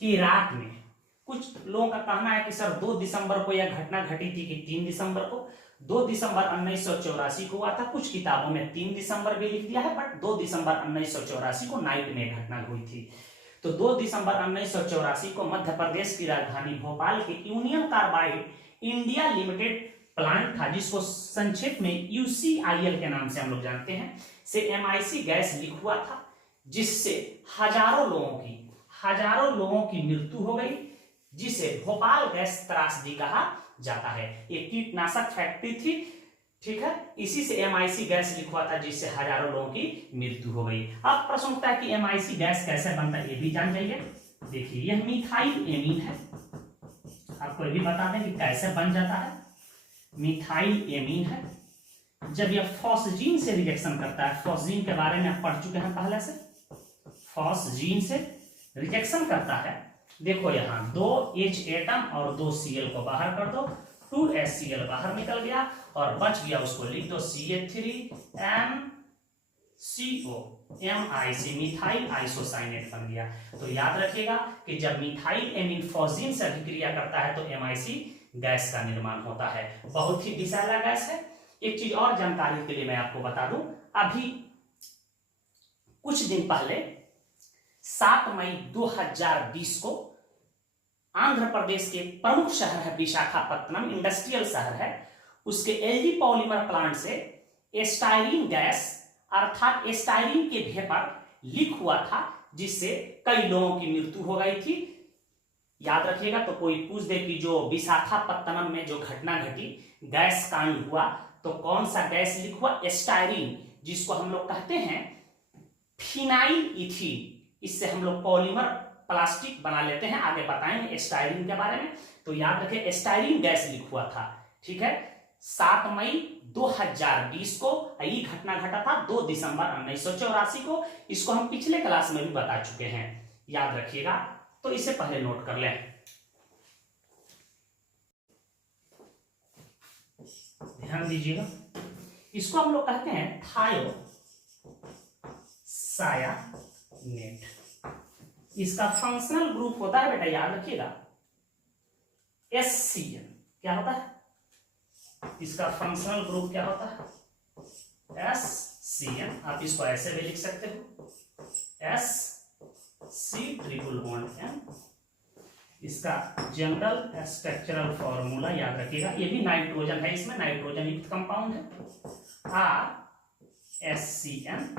की रात में, कुछ लोगों का कहना है कि सर 2 दिसंबर को यह घटना घटी थी कि 3 दिसंबर को। 2 दिसंबर 1984 को हुआ था। कुछ किताबों में 3 दिसंबर भी लिख दिया है, बट 2 दिसंबर 1984 को नाइट में घटना हुई थी। तो 2 दिसंबर 1984 को मध्य प्रदेश की राजधानी भोपाल के union carbide India limited plant था, जिसको संक्षेप में UCIL के नाम से हम लोग जानते हैं, से MIC गैस लीक हुआ था, जिससे हजारों लोगों की मृत्यु हो गई, जिसे भोपाल गैस त्रासदी कहा जाता है। एक कीटनाशक फैक्ट्री थी, ठीक है, इसी से MIC गैस लीक हुआ था, जिससे हजारों लोगों की मृत्यु हो गई। अब प्रश्न उठता है कि MIC गैस कैसे बनता है, ये भी जान जाइए। देखिए यह मिथाइल एमीन है, आपको ये भी बता दें कि कैसे बन जाता है। मिथाइल एमीन है, जब यह फॉस्जीन से रिएक्शन करता है, फॉस्जीन के बारे में आप पढ़ चुके हैं पहले से, फॉस्जीन से रिएक्शन करता है। देखो यहाँ 2H एटम और 2 Cl को बाहर कर दो, 2HCl बाहर निकल गया और बच गया, उसको लिख दो CH3NCO MIC, मिथाइल आइसोसाइनेट बन गया। तो याद रखिएगा कि जब मिथाइल एमीन फॉस्जीन से अभिक्रिया करता है तो MIC गैस का निर्माण होता है। बहुत ही विषैला गैस है। एक चीज और जानकारी के लिए मैं आपको बता दूं, अभी कुछ दिन पहले 7 मई 2020 को आंध्र प्रदेश के प्रमुख शहर है विशाखापत्तनम, इंडस्ट्रियल शहर है, उसके LG पॉलीमर प्लांट से एस्टाइरिन गैस अर्थात एस्टाइरिन के वेपर लीक हुआ था, जिससे कई लोगों की मृत्यु हो गई थी। याद रखिएगा। तो कोई पूछ दे कि जो विशाखापत्तनम में जो घटना घटी, गैस कांड हुआ तो कौन सा गैस लीक हुआ? स्टायरीन, जिसको हम लोग कहते हैं फिनाइल इथीन। इससे हम लोग पॉलीमर प्लास्टिक बना लेते हैं, आगे बताएंगे स्टायरीन के बारे में। तो याद रखें स्टायरीन गैस लीक हुआ था, ठीक है, 7 मई 2020 को। ये घटना घटा था 2 दिसंबर 1984 को। इसको हम पिछले क्लास में भी बता चुके हैं, याद रखिएगा। तो इसे पहले नोट कर लें, ध्यान दीजिएगा। इसको हम लोग कहते हैं थायोसायानेट। इसका फंक्शनल ग्रुप होता है बेटा, याद रखिएगा, SCN। क्या होता है इसका फंक्शनल ग्रुप? क्या होता है? SCN। आप इसको ऐसे भी लिख सकते हो, SC≡N। इसका जनरल स्ट्रक्चरल फॉर्मूला याद रखिएगा। ये भी नाइट्रोजन है, इसमें नाइट्रोजन युक्त कंपाउंड है, RSCN।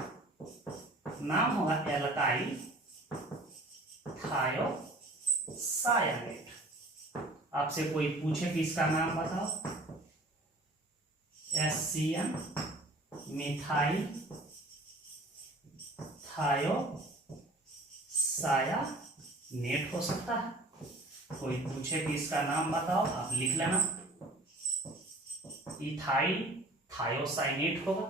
नाम होगा एल्काइल थायोसायानेट। आपसे कोई पूछे कि इसका नाम बताओ, SCN मिथाइल थायोसायानेट हो सकता है। कोई पूछे कि इसका नाम बताओ, आप लिख लेना, इथाइल थायोसाइनेट होगा।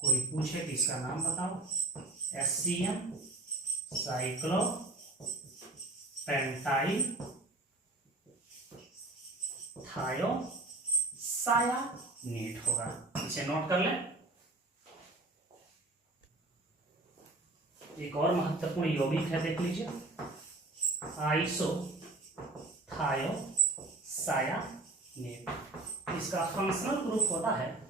कोई पूछे कि इसका नाम बताओ, SCN साइक्लोपेंटाइल थायोसायानेट होगा। इसे नोट कर लें। एक और महत्वपूर्ण यौगिक है, देख लीजिए, आइसोथायोसायानेट। इसका फंक्शनल ग्रुप होता है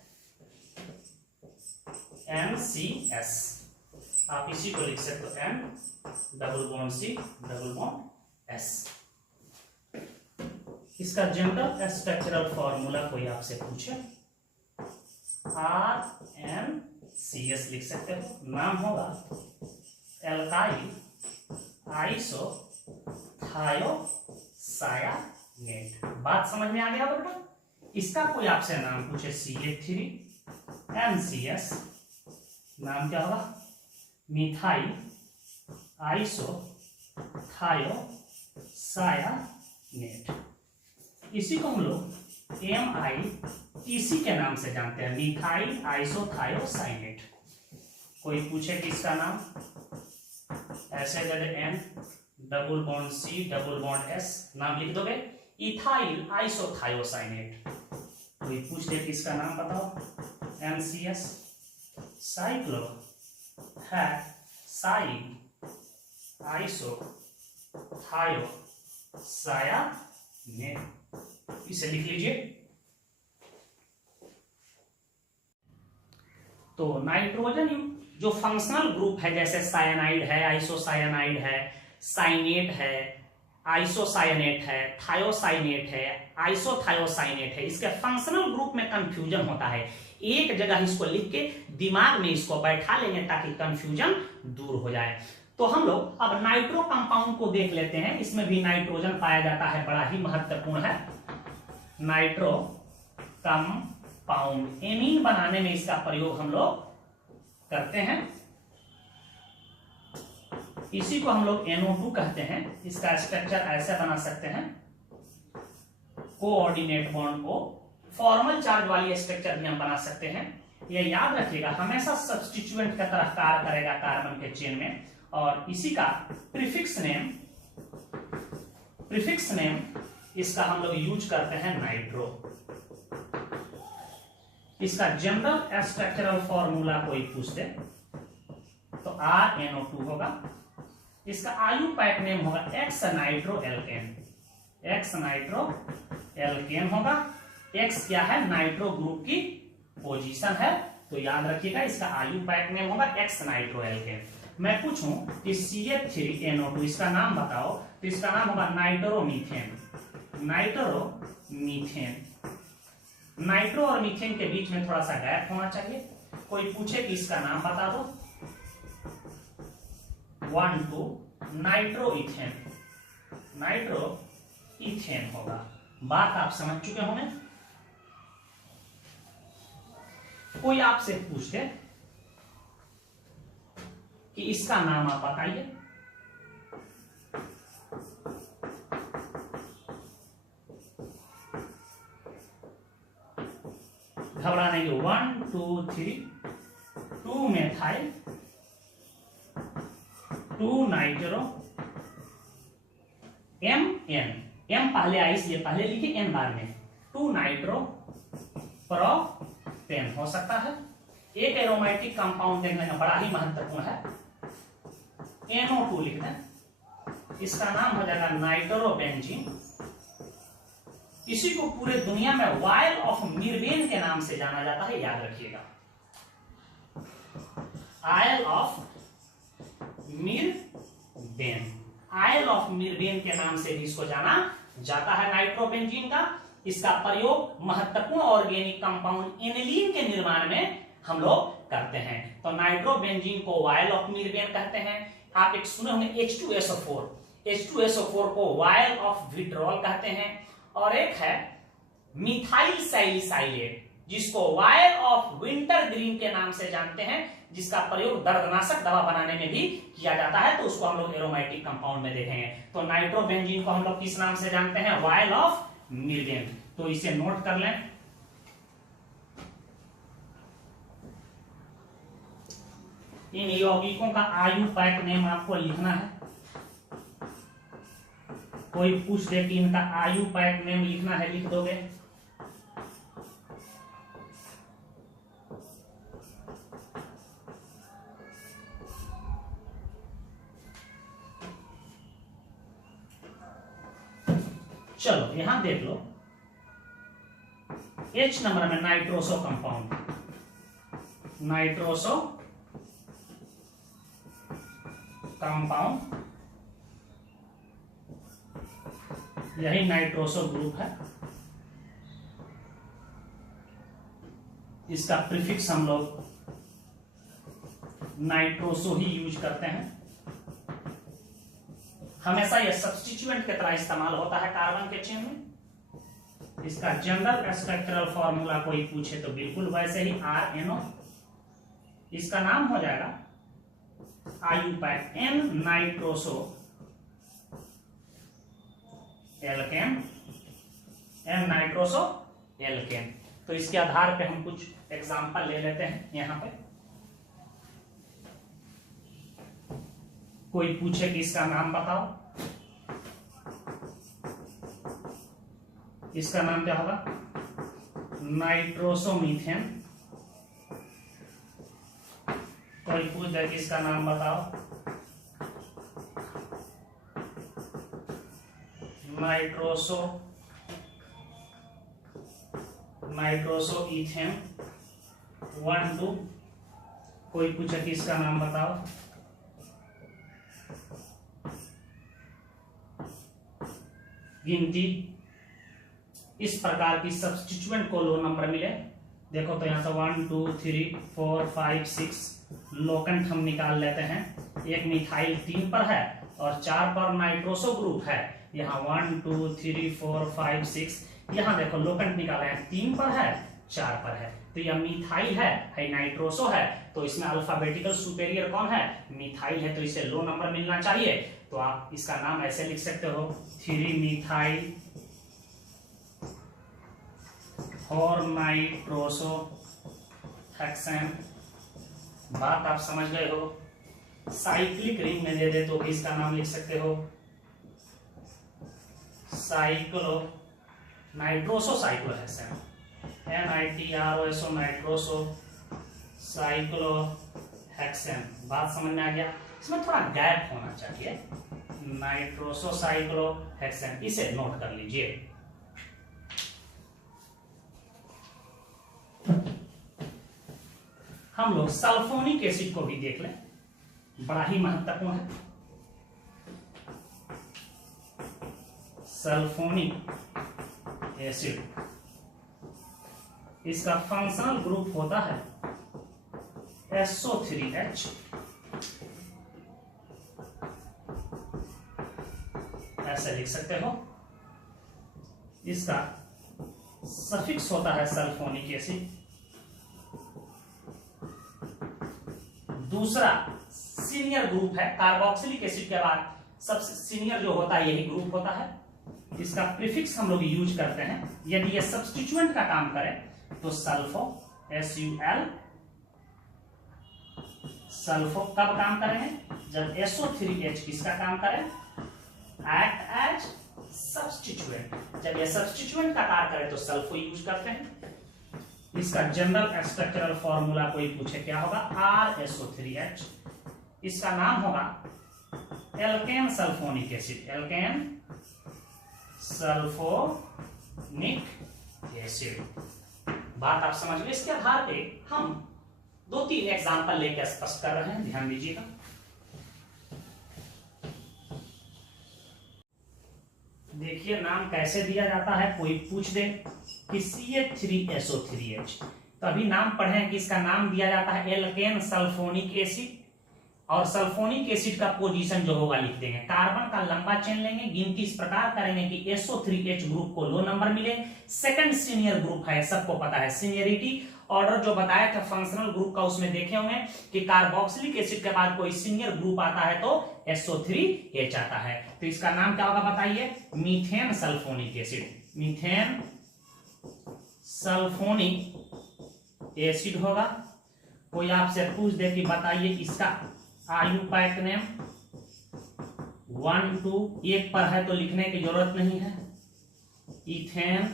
NCS। आप इसी को लिख सकते हो N≡C≡S। इसका जनरल स्ट्रक्चरल फॉर्मूला कोई आपसे पूछे, RNCS लिख सकते हो। नाम होगा एल्काइल आइसोथायोसायानेट। बात समझ में आ गया बेटा? इसका कोई आपसे नाम पूछे, CH3NCS। नाम क्या होगा? मिथाइल आइसोथायोसायानेट। इसी को हम लोग MITC के नाम से जानते हैं, मिथाइल आइसोथायोसाइनेट। कोई पूछे कि इसका नाम, ऐसे N≡C≡S नाम लिख दोगे, इथाइल आइसोथायोसाइनेट। कोई पूछ दे कि इसका नाम बताओ, NCS साइक्लोहेक्साइल आइसोथायोसायानेट। इसे लिख लीजिए। तो नाइट्रोजन जो फंक्शनल ग्रुप है, जैसे साइनाइड है, आइसोसाइनाइड है, साइनेट है, आइसोसाइनेट है, थायोसाइनेट है, आइसोथायोसाइनेट है, इसके फंक्शनल ग्रुप में कंफ्यूजन होता है। एक जगह इसको लिख के दिमाग में इसको बैठा लेंगे ताकि कंफ्यूजन दूर हो जाए। तो हम लोग अब नाइट्रो कंपाउंड को देख लेते हैं। इसमें भी नाइट्रोजन पाया जाता है, बड़ा ही महत्वपूर्ण है नाइट्रो कंपाउंड। एमीन बनाने में इसका प्रयोग हम लोग करते हैं। इसी को हम लोग NO2 कहते हैं। इसका स्ट्रक्चर ऐसे बना सकते हैं, कोऑर्डिनेट बॉन्ड को। फॉर्मल चार्ज वाली स्ट्रक्चर भी हम बना सकते हैं। ये याद रखिएगा, हमेशा सब्स्टिट्यूएंट की तरह कार्य करेगा कार्बन के चेन में। और इसी का प्रीफिक्स नेम इसका हम लोग यूज करते हैं नाइट्रो। इसका जनरल स्ट्रक्चरल फॉर्मूला कोई पूछ दे तो RNO2 होगा। इसका आयु पैक नेम होगा एक्स नाइट्रो एल्केन होगा। एक्स क्या है? नाइट्रो ग्रुप की पोजीशन है, तो याद रखिएगा इसका आयु पैक नेम होगा एक्स नाइट्रो एल्केन। मैं पूछूं कि CH3NO2 इसका नाम बताओ, तो इसका नाम होगा नाइट्रोमीथेन। नाइट्रो और मीथेन के बीच में थोड़ा सा गैप होना चाहिए। कोई पूछे कि इसका नाम बता दो, 1,2 नाइट्रो इथेन होगा। बात आप समझ चुके होंगे। कोई आपसे पूछे कि इसका नाम आप बताइए, घबराने की 1 2 3 2 मेथाइल 2 नाइट्रो एम पहले आई इसलिए पहले लिखे, एन बाद में, 2 नाइट्रो प्रोपेन हो सकता है। एक एरोमेटिक कंपाउंड देखने का बड़ा ही महत्वपूर्ण है, NO2 लिख दें, इसका नाम हो जाएगा नाइट्रोबेंजीन। इसी को पूरे दुनिया में वायल ऑफ मिरबेन के नाम से जाना जाता है, याद रखिएगा, आयल ऑफ मिरबेन, आयल ऑफ मिरबेन के नाम से भी इसको जाना जाता है नाइट्रोबेंजीन का। इसका प्रयोग महत्वपूर्ण ऑर्गेनिक कंपाउंड एनिलीन के निर्माण में हम लोग करते हैं। तो नाइट्रोबेंजीन को वायल ऑफ मिरबेन कहते हैं। आप एक सुने होंगे H2SO4, H2SO4 को वायल ऑफ विट्रॉल कहते हैं। और एक है मिथाइल सैलिसाइलेट, जिसको वायल ऑफ विंटर ग्रीन के नाम से जानते हैं, जिसका प्रयोग दर्दनाशक दवा बनाने में भी किया जाता है। तो उसको हम लोग एरोमेटिक कंपाउंड में देखेंगे। तो नाइट्रोबेंजीन को हम लोग किस नाम से जानते हैं, वायल ऑफ मिरबेन। तो इसे नोट कर लें। इन यौगिकों का आयुपैक नेम आपको लिखना है। कोई पूछ दे कि इनका आयुपैक नेम लिखना है, लिख दोगे। चलो यहां देख लो, H नंबर में नाइट्रोसो कंपाउंड, नाइट्रोसो कंपाउंड, यही नाइट्रोसो ग्रुप है। इसका प्रीफिक्स हम लोग नाइट्रोसो ही यूज करते हैं। हमेशा यह सब्स्टिट्यूएंट की तरह इस्तेमाल होता है कार्बन के चेन में। इसका जनरल स्ट्रक्चरल फॉर्मूला कोई पूछे तो बिल्कुल वैसे ही RNO। इसका नाम हो जाएगा IUPAC N nitroso alkane, N nitroso alkane. तो इसके आधार पे हम कुछ एग्जांपल ले लेते हैं। यहां पे कोई पूछे कि इसका नाम बताओ, इसका नाम क्या होगा, नाइट्रोसोमीथेन। कोई पूछ दे कि इसका नाम बताओ, नाइट्रोसो इथेन 1 2। कोई पूछे कि इसका नाम बताओ, गिनती इस प्रकार की सब्स्टिट्यूएंट को लो नंबर मिले। देखो तो यहां से 1 2 3 4 5 6 लोकेंट हम निकाल लेते हैं। एक मिथाइल 3 पर है और 4 पर नाइट्रोसो ग्रुप है। यहाँ 1 2 3 4 5 6, यहाँ देखो लोकेंट निकाला है, 3 पर है 4 पर है। तो यह मिथाइल है नाइट्रोसो है। तो इसमें अल्फाबेटिकल सुपेरियर कौन है, मिथाइल है। तो इसे लो नंबर मिलना चाहिए। तो आप इसका नाम ऐसे लिख सकते हो, 3 मिथाइल 4 नाइट्रोसो हेक्सेन। बात आप समझ गए हो। साइक्लिक रिंग में दे दे तो भी इसका नाम लिख सकते हो, cyclo nitroso cyclohexane, NITROSO nitroso cyclohexane. बात समझ में आ गया। इसमें थोड़ा गैप होना चाहिए, नाइट्रोसो साइक्लोहेक्सेन। इसे नोट कर लीजिए। हम लोग सल्फोनिक एसिड को भी देख लें, बड़ा ही महत्वपूर्ण है। सल्फोनिक एसिड, इसका फंक्शनल ग्रुप होता है SO3H। ऐसे लिख सकते हो। इसका सफिक्स होता है सल्फोनिक एसिड दूसरा सीनियर ग्रुप है, कार्बोक्सिलिक एसिड के बाद सबसे सीनियर जो होता है यही ग्रुप होता है। इसका प्रीफिक्स हम लोग यूज करते हैं। यदि ये सब्स्टिट्यूएंट का काम करे तो सल्फो, SUL, सल्फो कब काम करेंगे? जब SO3H किसका काम करे? Act as substituent. जब ये सब्स्टिट्यूएंट का कार्य करे तो सल्फो यूज करते हैं। इसका जनरल स्ट्रक्चरल फॉर्मूला कोई पूछे क्या होगा? RSO3H। इसका नाम होगा alkane sulphonic acid, alkane sulphonic acid. बात आप समझ गए। इसके आधार पे हम 2-3 एग्जांपल लेकर स्पष्ट कर रहे हैं, ध्यान दीजिएगा। देखिए नाम कैसे दिया जाता है, कोई पूछ दे कि CH3SO3H, तो अभी नाम पढ़े कि इसका नाम दिया जाता है एल्केन सल्फोनिक एसिड, और सल्फोनिक एसिड का पोजीशन जो होगा लिख देंगे। कार्बन का लंबा चेन लेंगे, गिनती इस प्रकार करेंगे कि SO3H ग्रुप को लो नंबर मिले। सेकंड सीनियर ग्रुप है, सबको पता है सीनियरिटी ऑर्डर जो बताया था फंक्शनल ग्रुप का, उसमें देखे होंगे कि कार्बोक्सिलिक एसिड के बाद कोई सीनियर ग्रुप आता है तो SO3H आता है। तो इसका नाम क्या होगा बताइए? Methane sulphonic acid, methane sulphonic acid होगा। कोई आपसे पूछ दे कि बताइए इसका आयुपाक नेम 1, 2, 1 पर है तो लिखने की जरूरत नहीं है। इथेन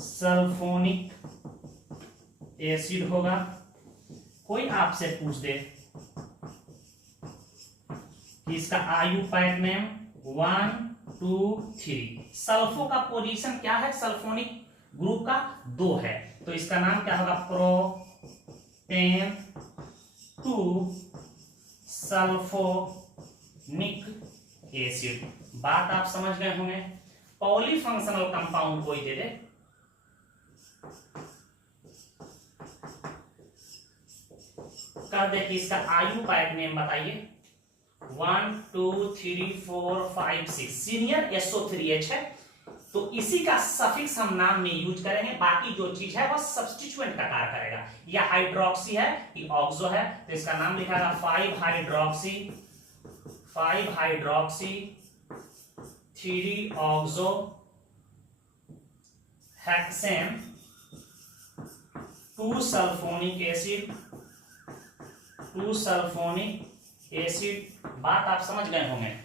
सल्फोनिक एसिड होगा। कोई आपसे पूछ दे कि इसका आयुपाक नेम 1, 2, 3, सल्फो का पोजीशन क्या है? सल्फोनिक ग्रुप का 2 है, तो इसका नाम क्या होगा? Propane 2 sulphonic acid. बात आप समझ गए होंगे। पॉलीफंक्शनल कंपाउंड कोई दे दे, कर दे कि इसका आयुपाक नेम बताइए। 1, 2, 3, 4, 5, 6 सीनियर SO3H है, तो इसी का सफिक्स हम नाम में यूज करेंगे। बाकी जो चीज है वह सब्स्टिट्यूएंट का कार्य करेगा। या हाइड्रोक्सी है कि ऑक्सो है, तो इसका नाम लिखागा 5 hydroxy 3 oxo hexane 2 sulphonic acid. बात आप समझ गए होंगे।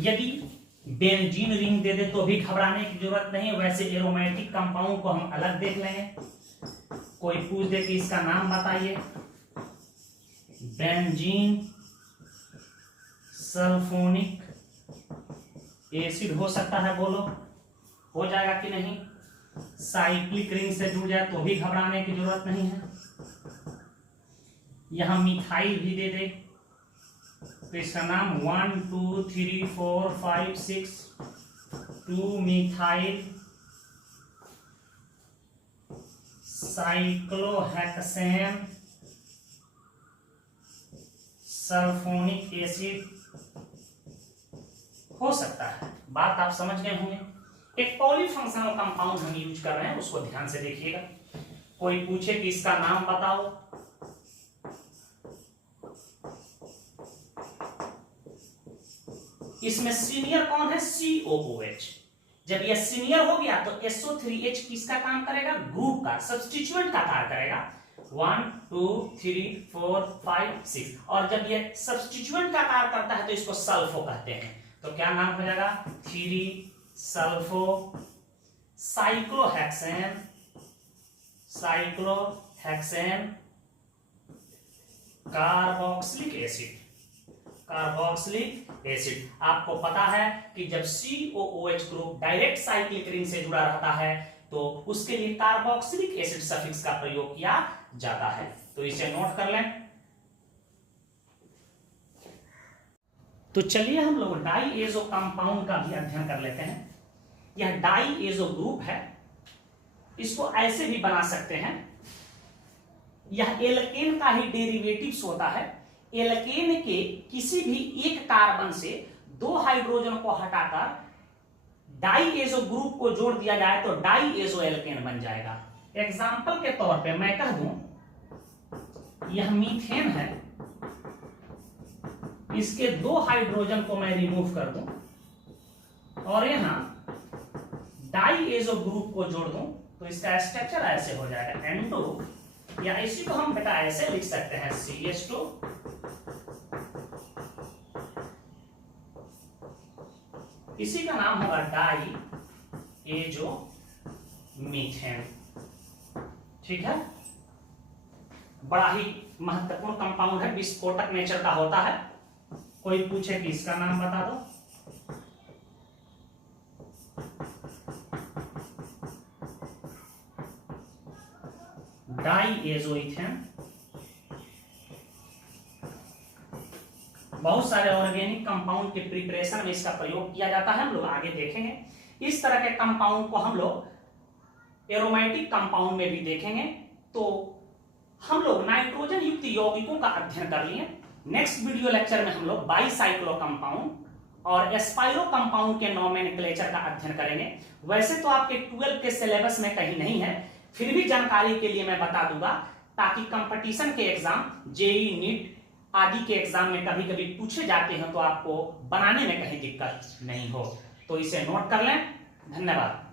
यदि बेंजीन रिंग दे दे तो भी घबराने की जरूरत नहीं है, वैसे एरोमेटिक कंपाउंड को हम अलग देख लेंगे। कोई पूछ दे कि इसका नाम बताइए, बेंजीन सल्फोनिक एसिड हो सकता है, बोलो हो जाएगा कि नहीं? साइक्लिक रिंग से जुड़ जाए तो भी घबराने की जरूरत नहीं है। यहां मिथाइल भी दे दे तो इसका नाम 1, 2, 3, 4, 5, 6 2 मिथाइल साइक्लोहेक्सेन सल्फोनिक एसिड हो सकता है। बात आप समझ गए होंगे। एक पॉलीफंक्शनल कंपाउंड हम यूज कर रहे हैं, उसको ध्यान से देखिएगा। कोई पूछे कि इसका नाम बताओ, इसमें सीनियर कौन है? COOH। जब यह सीनियर हो गया तो SO3H किसका काम करेगा? ग्रुप का, सब्स्टिट्यूएंट का कार्य करेगा। 1, 2, 3, 4, 5, 6। और जब यह सब्स्टिट्यूएंट का कार्य करता है तो इसको सल्फो कहते हैं। तो क्या नाम हो जाएगा? 3 सल्फो साइक्लोहेक्सेन कार्बोक्सिलिक एसिड। आपको पता है कि जब COOH group direct cyclic ring से जुड़ा रहता है तो उसके लिए कार्बोक्सिलिक एसिड सफिक्स का प्रयोग किया जाता है। तो इसे नोट कर लें। तो चलिए हम लोग डाईएजो कंपाउंड का भी अध्ययन कर लेते हैं। यह डाईएजो ग्रुप है, इसको ऐसे भी बना सकते हैं। यह एल्केन का ही डेरिवेटिव्स होता है। एल्केन के किसी भी एक कार्बन से 2 हाइड्रोजन को हटाकर डाईएजो ग्रुप को जोड़ दिया जाए तो डाईएजो एल्केन बन जाएगा। एग्जाम्पल के तौर पे मैं कह दूं यह मीथेन है, इसके 2 हाइड्रोजन को मैं रिमूव कर दूं और यहां डाईएजो ग्रुप को जोड़ दूं तो इसका स्ट्रक्चर ऐसे हो जाएगा N2, या इसी को हम बेटा ऐसे लिख सकते हैं CH2 इसी का नाम होगा डाईएजो मीथेन। ठीक है, बड़ा ही महत्वपूर्ण कंपाउंड है, विस्फोटक नेचर का होता है। कोई पूछे कि इसका नाम बता दो, डाईएजोइथेन। बहुत सारे ऑर्गेनिक कंपाउंड के प्रिपरेशन में इसका प्रयोग किया जाता है, हम लोग आगे देखेंगे। इस तरह के कंपाउंड को हम लोग एरोमेटिक कंपाउंड में भी देखेंगे। तो हम लोग नाइट्रोजन युक्त यौगिकों का अध्ययन कर लिए। नेक्स्ट वीडियो लेक्चर में हम लोग बाईसाइक्लो कंपाउंड और एस्पाइरो कंपाउंड के नोमेनक्लेचर का अध्ययन करेंगे। वैसे तो आपके 12 के सिलेबस में कहीं नहीं है, फिर भी जानकारी के लिए मैं बता दूंगा, ताकि कंपटीशन के एग्जाम, जेई, नीट आदि के एग्जाम में कभी कभी पूछे जाते हैं तो आपको बनाने में कहीं दिक्कत नहीं हो। तो इसे नोट कर लें। धन्यवाद।